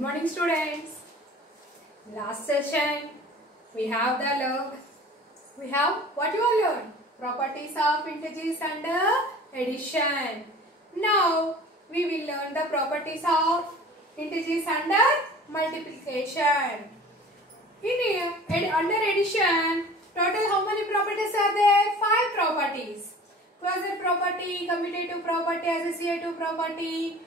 Good morning, students. Last session we have what you all learned? Properties of integers under addition. Now we will learn the properties of integers under multiplication. Under addition, total how many properties are there? 5 properties. Closure property, commutative property, associative property,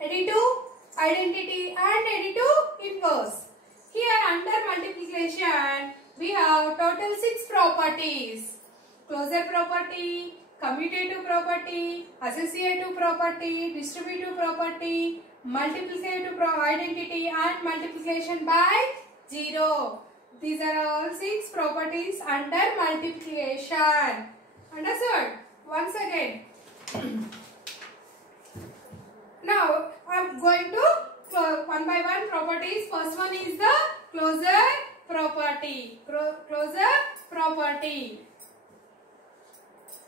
additive, identity and additive inverse. Here under multiplication we have total 6 properties. Closure property, commutative property, associative property, distributive property, multiplicative identity and multiplication by 0. These are all 6 properties under multiplication. Understood? Once again. Now I am going to one by one properties. First one is the closure property. Closure property.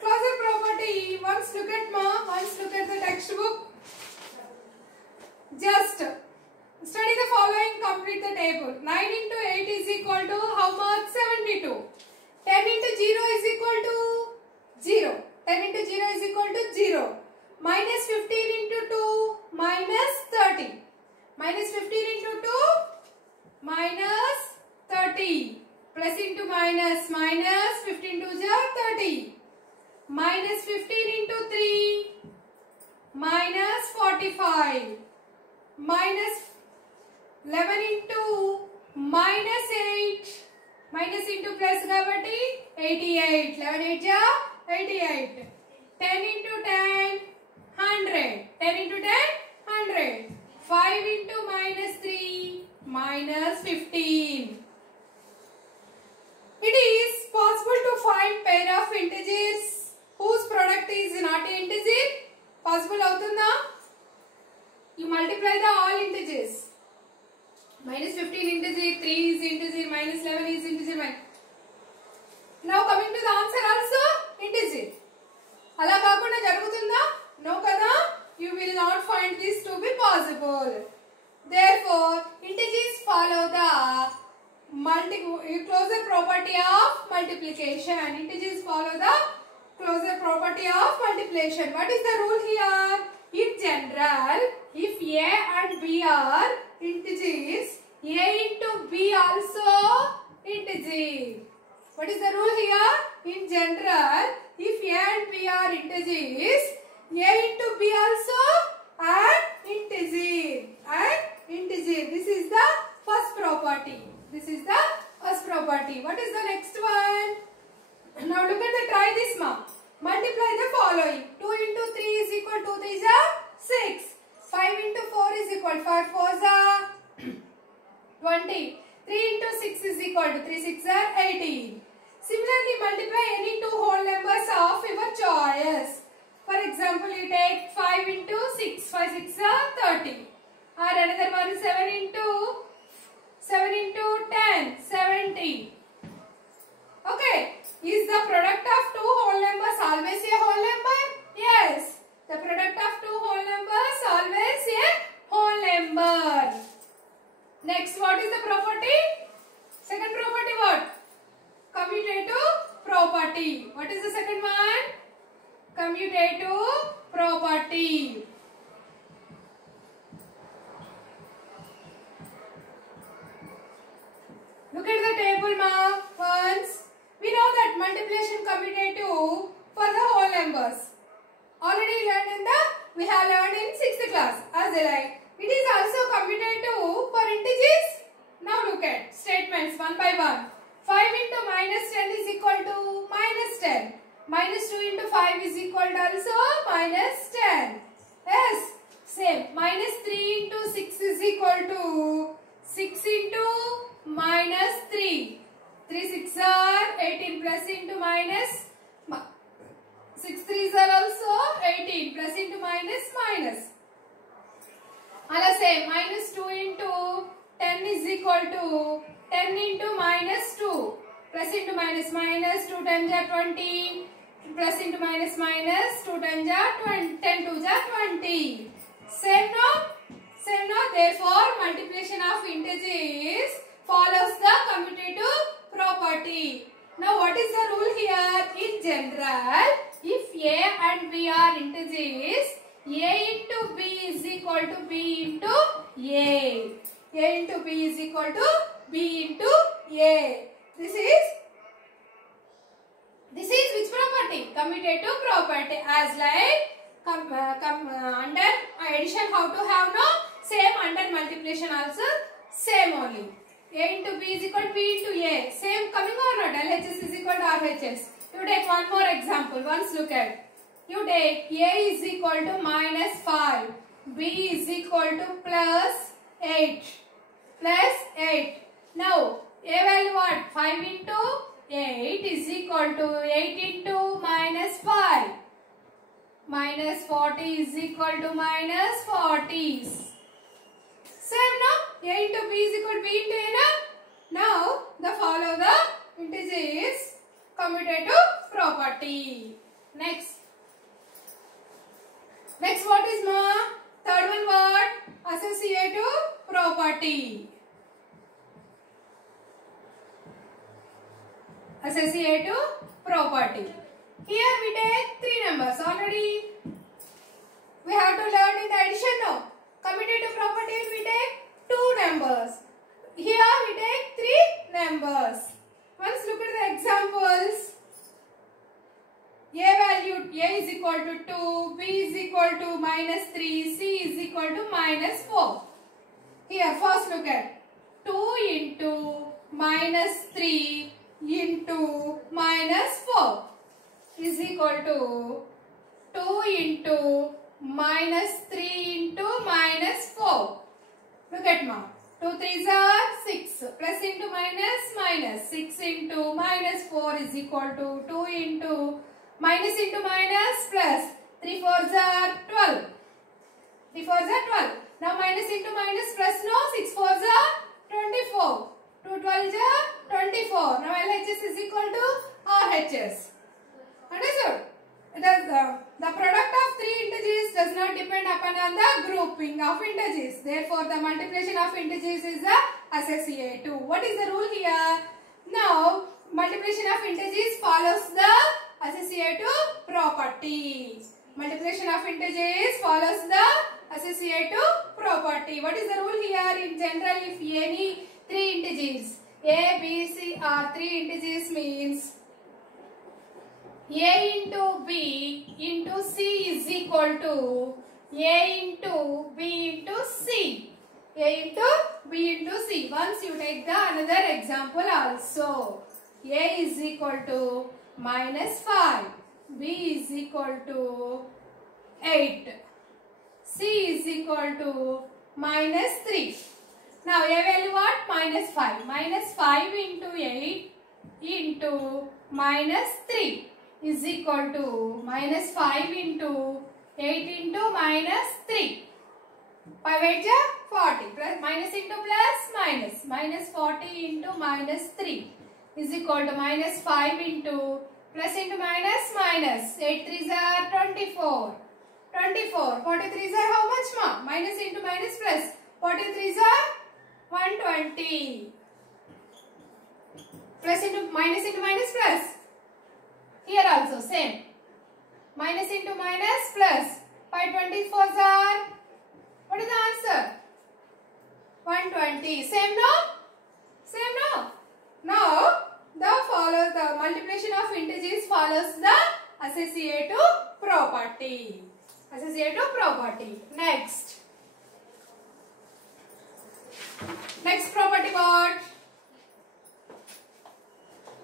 Closure property. Once look at the textbook. Just study the following. Complete the table. 9 into 8 is equal to how much? 72. 10 into 0 is equal to 0. 10 into 0 is equal to 0. Minus 15 into 2 minus 30. Minus 15 into 2 minus 30. Plus into minus. Minus 15 to 30. Minus 15 into 3 minus 45. Minus 11 into minus 8. Minus into plus kabatti 88. 11 8 ja 88. 10 into 10 100. 10 into 10 100. 5 into minus 3 minus 15. It is possible to find pair of integers whose product is not an integer. Possible avutunda? You multiply the all integers. Minus 15 integer, 3 is integer, minus 11 is integer. Now coming to the answer also integer. Ala kaakunda jarugutunda? No kada? You will not find this to be possible. Therefore, integers follow the closure property of multiplication. Integers follow the closure property of multiplication. What is the rule here? In general, if A and B are integers, A into B also integer. What is the rule here? In general, if A and B are integers, A into B also an integer. This is the first property. What is the next one? Now look at the try this ma. Multiply the following. 2 into 3 is equal to 3 is 6. 5 into 4 is equal to 5 4 is 20. 3 into 6 is equal to 3 6 are 18. Similarly, multiply any two whole numbers of your choice. For example, you take 5 into 6. 5 6 are 30. Or another one is 7 into 10. 70. Okay. Is the product of two whole numbers always a whole number? Yes. The product of two whole numbers always a whole number. Next, what is the property? Second property what? Commutative property. What is the second one? Commutative property. Look at the table ma. Once. We know that multiplication commutative for the whole numbers. Already learned we have learned in 6th class as a like. It is also commutative for integers. Now look at statements one by one. 5 into minus 10 is equal to minus 10. Minus 2 into 5 is equal to also minus 10. Yes, same. Minus 3 into 6 is equal to 6 into minus 3. 3 6 are 18 plus into minus 6 3s are also 18 plus into minus. Ala same minus 2 into 10 is equal to 10 into minus 2 plus into minus 2 10 ja 20 plus into minus 2 10 ja 20 10 2 ja 20. Same now. Same now. Therefore, multiplication of integers follows the commutative property. Now, what is the rule here? In general, if a and b are integers, a into b is equal to b into a. A into b is equal to b into a. This is which property? Commutative property. As like under addition, how to have no? Same under multiplication also same only. A into b is equal to b into a. Same coming or not? LHS is equal to RHS. You take one more example. Once look at. You take a is equal to minus 5. B is equal to plus 8. Plus 8. Now, a value what? 5 into 8 is equal to 8 into minus 5. Minus 40 is equal to minus 40. Same now? A into b is equal to b into a now? Now, follow the integers commutative property. Next what is ma? Third one what? Associative property. Associative property. Here we take 3 numbers. Already we have to learn in the addition now. Commutative property we take 2 numbers. Here we take 3 numbers. Once look at the examples. A value a is equal to 2, b is equal to minus 3, c is equal to minus 4. Here first look at 2 into minus 3 into minus 4 is equal to 2 into minus 3 into minus 4. Look at ma. 2 3s are 6. Plus into minus minus. 6 into minus 4 is equal to 2 into minus into minus plus. 3 4s are 12. 3 4s are 12. Now minus into minus plus no. 6 4s are 24. 2 12s are 24. Now LHS is equal to RHS. Understood? The product of 3 integers does not depend upon the grouping of integers. Therefore, the multiplication of integers is the associative. What is the rule here? Now, multiplication of integers follows the associative property. Multiplication of integers follows the associative property. What is the rule here? In general, if any 3 integers, A, B, C are 3 integers means A into B into C is equal to A into B into C. A into B into C. Once you take the another example also. A is equal to minus 5. B is equal to 8. C is equal to minus 3. Now A value what? Minus 5. Minus 5 into 8 into minus 3 is equal to minus 5 into 8 into minus 3. 5 8 ja 40. Plus minus into plus minus. Minus 40 into minus 3 is equal to minus 5 into plus into minus minus. 8 3s are 24. 24. 43s are how much ma? Minus into minus plus. 43s are 120. Plus into minus plus. Here also same. Minus into minus plus. 524s are. What is the answer? 120. Same no? Same no? Now the multiplication of integers follows the associative property. Associative property. Next property what?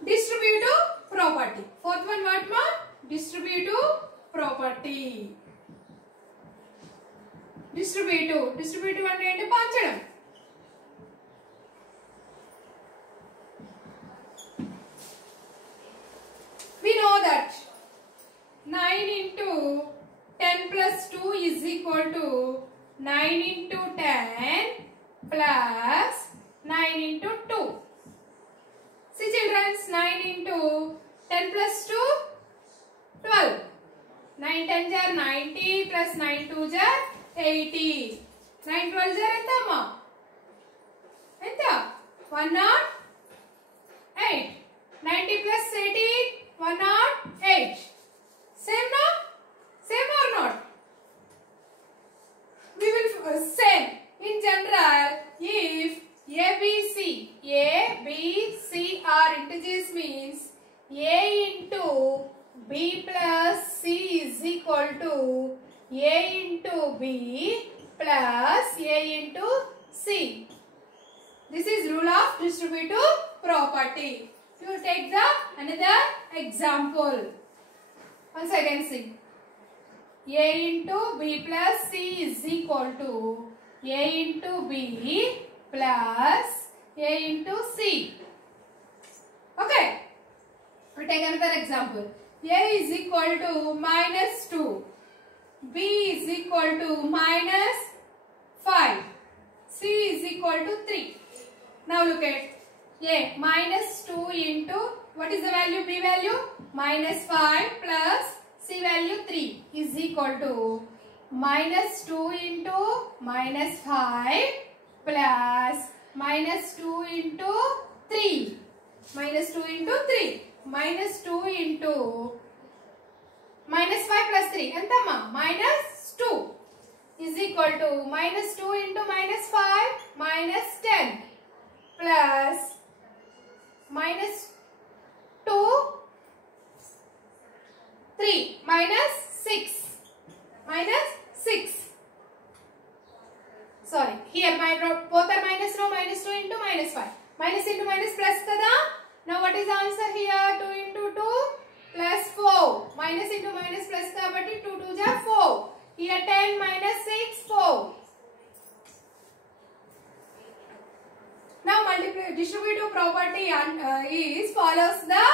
Distributive property. Fourth one what ma? Distributive property. Distributive అంటే ఏంటి? పంచడం. We know that 9 into 10 plus 2 is equal to 9 into 10 plus 9 into 2. See children, 9 into 10 plus 2, 12. 9 10 are 90 plus 9 2 are 80. 9 12 జర్ ఎంత అమ్మా ఎంత 108 90 plus 18 108 same no same or not we will same in general if a b c are integers means a into b plus c is equal to a into b plus a into c. This is rule of distributive property. You take the another example. Once again see. A into b plus c is equal to a into b plus a into c. Okay. We take another example. A is equal to minus 2. B is equal to minus 5. C is equal to 3. Now look at A minus 2 into what is the value? B value minus 5 plus C value 3 is equal to minus 2 into minus 5 plus minus 2 into 3. Minus 2 into 3. Minus 2 into minus 5 plus 3. Entama? Minus 2 is equal to minus 2 into minus 5 minus 10 plus minus 2 3 minus 6 minus 6. Sorry, here my both are minus no minus 2 into minus 5 minus into minus plus kada. Now what is the answer here? 2 into 2 plus 4 minus into minus plus kabatti 2 2 ja 4. Here 10 minus 6 4. Now distributive property is follows the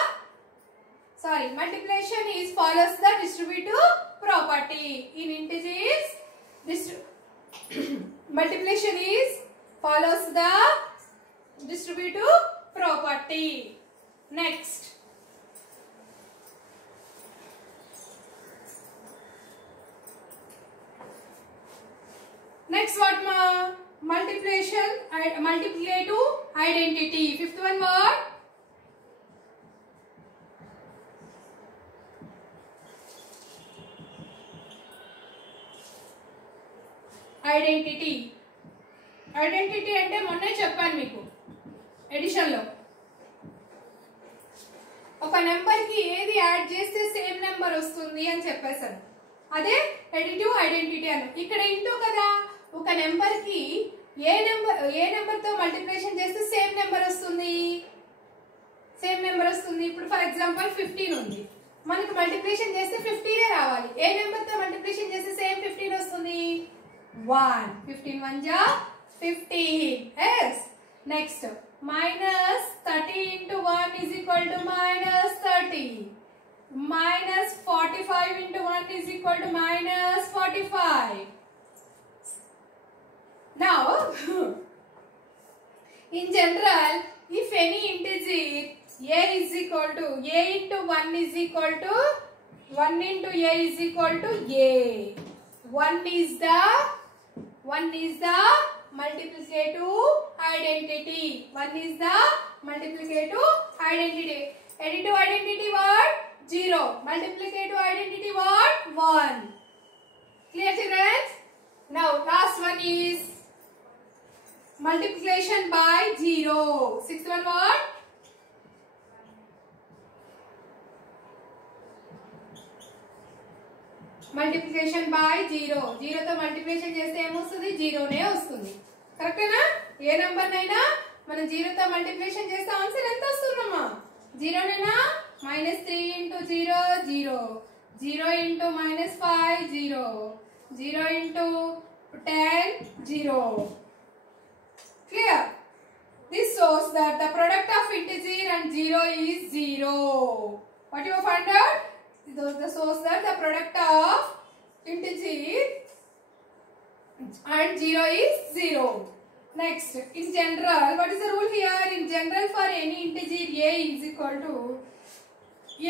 multiplication is follows the distributive property. In integers multiplication is follows the distributive property. Next, what ma? Multiplication, multiplicative identity. Fifth one what? Identity. Identity అంటే మొన్నే చెప్పాను మీకు edition లో ఒక number కి ఏది add చేస్తే same number వస్తుంది అని చెప్పేసాను. అదే ఎడిటివ్ ఐడెంటిటీ అని. ఇక్కడ ఇంటూ కదా, ఒక నెంబర్ కి ఏ నెంబర్ తో మల్టిప్లికేషన్ చేస్తే సేమ్ నెంబర్ వస్తుంది. ఇప్పుడు ఫర్ ఎగ్జాంపుల్ 15 ఉంది, మనకి మల్టిప్లికేషన్ చేస్తే 15 రావాలి. ఏ నెంబర్ తో మల్టిప్లికేషన్ చేస్తే సేమ్ 15 వస్తుంది? 1. 15 1 ja 15. Yes. Next, minus 30 into 1 is equal to minus 30. Minus 45 into 1 is equal to minus 45. Now, in general, if any integer a is equal to a into 1 is equal to 1 into a is equal to a. 1 is the multiplicative identity. 1 is the multiplicative identity. Additive identity what? 0. Multiplicative identity what? 1. Clear children? Now last one is multiplication by 0. Sixth one what? Multiplication by 0. 0 తో multiplication చేస్తే ఏమొస్తుంది? 0 నే వస్తుంది. కరెక్టేనా? ఏ number నైనా మనం 0 తో multiplication చేస్తే ఆన్సర్ ఎంత వస్తుందమ్మా? 0 నేనా? -3 into 0 0. 0 into -5 0. 0 into 10 0. Clear? This shows that the product of integer and 0 is 0. What you have found out? This shows that the product of integer and 0 is 0. Next, in general, what is the rule here? In general, for any integer a is equal to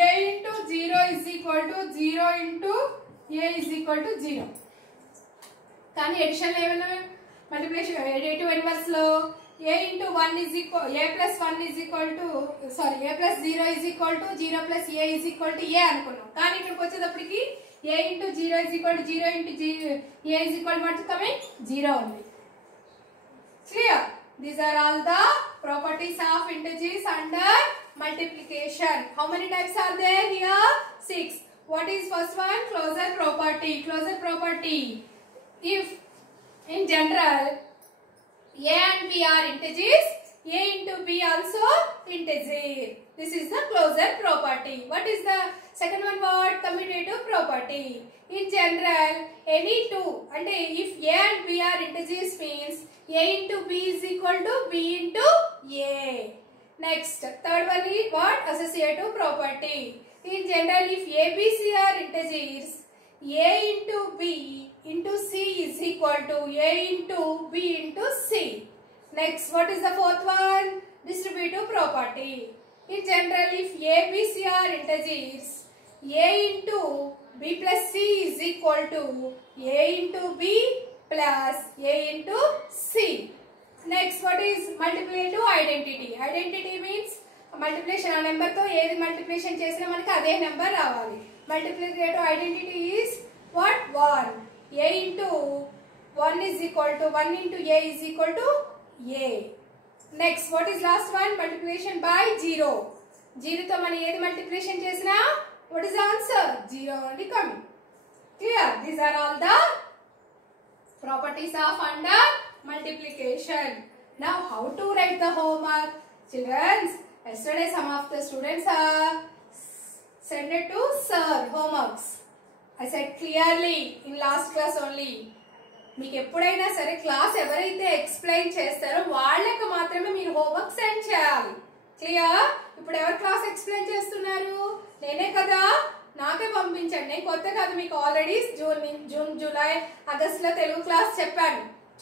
a into 0 is equal to 0 into a is equal to 0. కానీ edition లో ఏమైనా multiplication additive inverse లో a into 1 is equal a plus 1 is equal to sorry a plus 0 is equal to 0 plus a is equal to a అనుకున్నాం. కానీ ఇక్కడికి వచ్చేటప్పటికి a into 0 is equal to 0 into a is equal to what coming 0 ఉంది. Clear? These are all the properties of integers under multiplication. How many types are there here? 6. What is first one? Closure property. Closure property. If in general a and b are integers, a into b also integer. This is the closure property. What is the second one word? Commutative property. In general, any two, and if a and b are integers means a into b is equal to b into a. Next, third one is what? Associative property. In general, if a, b, c are integers, a into b into c is equal to a into b into c. Next, what is the fourth one? Distributive property. In general, if a, b, c are integers, a into b plus c is equal to a into b plus a into c. Next, what is multiplicative identity? Identity means multiplication a number తో ఏది multiplication చేసినా మనకి అదే number రావాలి. Multiplicative identity is what? 1. a into 1 is equal to 1 into a is equal to a. Next, what is last one? Multiplication by 0. 0 తో మనం ఏది multiplication చేసినా what is the answer? 0 only coming. Clear? These are all the properties of under multiplication. Now, how to write the homework? Children, yesterday some of the students sent it to sir homeworks. I said clearly in last class only. మీకు ఎప్పుడైనా సరే class ఎవరైతే explain చేస్తారో వాళ్ళకి మాత్రమే మీరు homework send చేయాలి. Clear? ఇప్పుడు ఎవరు క్లాస్ ఎక్స్ప్లెయిన్ చేస్తున్నారు? నేనే కదా, నాకే పంపించండి. నేను కొత్త కాదు, మీకు ఆల్రెడీ జూన్ జూలై ఆగస్టులో తెలుగు క్లాస్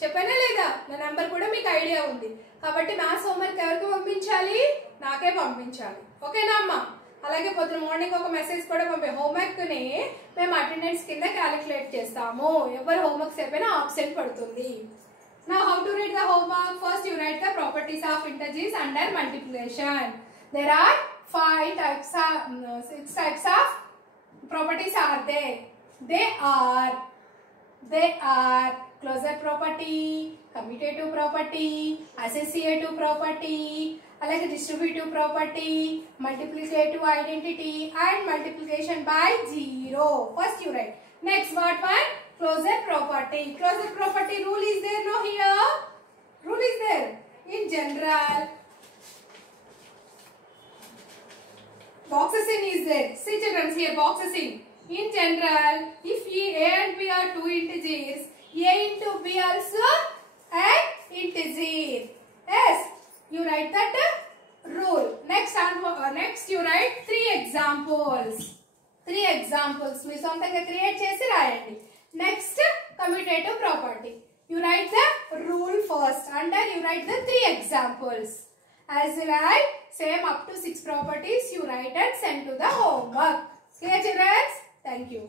చెప్పానా లేదా? నా నెంబర్ కూడా మీకు ఐడియా ఉంది. కాబట్టి మ్యాథ్స్ హోంవర్క్ ఎవరికి పంపించాలి? నాకే పంపించాలి. ఓకేనా అమ్మా? అలాగే పొద్దున మార్నింగ్ ఒక మెసేజ్ కూడా హోంవర్క్ ని మేము అటెండెన్స్ కింద క్యాలిక్యులేట్ చేస్తాము. ఎవరు హోంవర్క్ అయిపోయినా ఆబ్సెంట్ పడుతుంది. Now, how to write the homework? First, you write the properties of integers under multiplication. There are 6 types of properties are there. They are closure property, commutative property, associative property, like distributive property, multiplicative identity, and multiplication by 0. First, you write. Next, what one? Closure property. Closure property rule is there? No, here. Rule is there. In general, boxes in is there. See children, here boxes in. In general, if a and b are two integers, a into b also an integer. Yes, you write that rule. Next you write 3 examples. 3 examples. మీరు సొంతంగా create చేసి రాయండి. Next, commutative property. You write the rule first and then you write the 3 examples. As you write, same up to 6 properties you write and send to the homework. Clear children? Thank you.